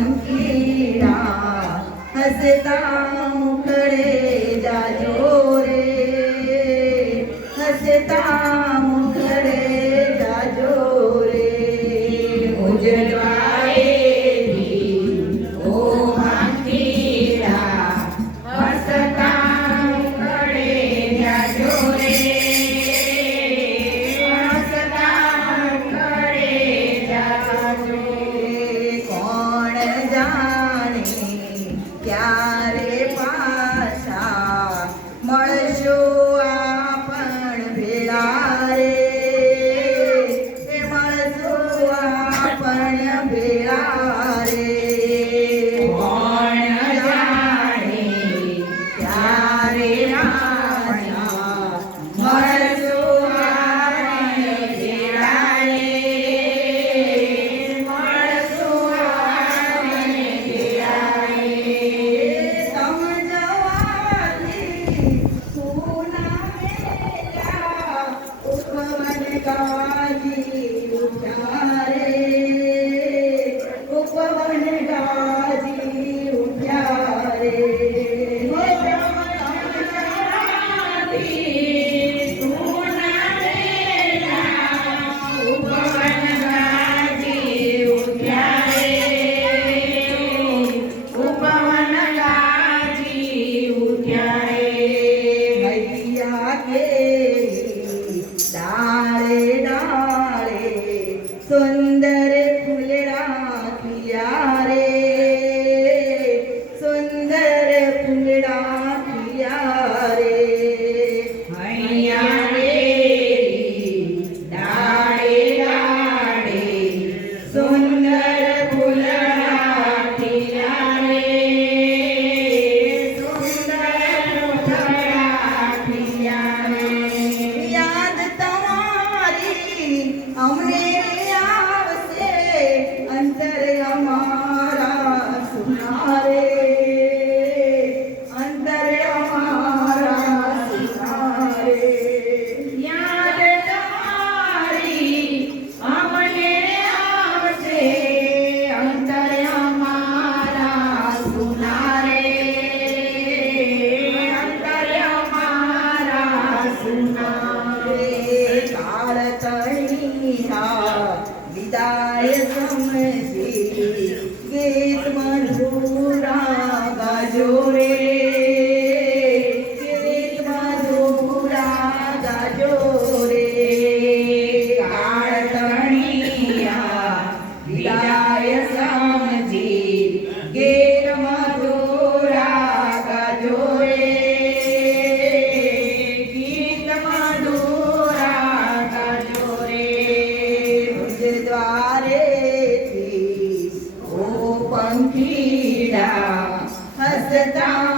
અંકીડા હસતા મુકડે રે પાછા મળજો આપણ ભેળા રે મળજો આપણ ભેળા Amen. गाय समझी वेद मधुरा पीडा हसता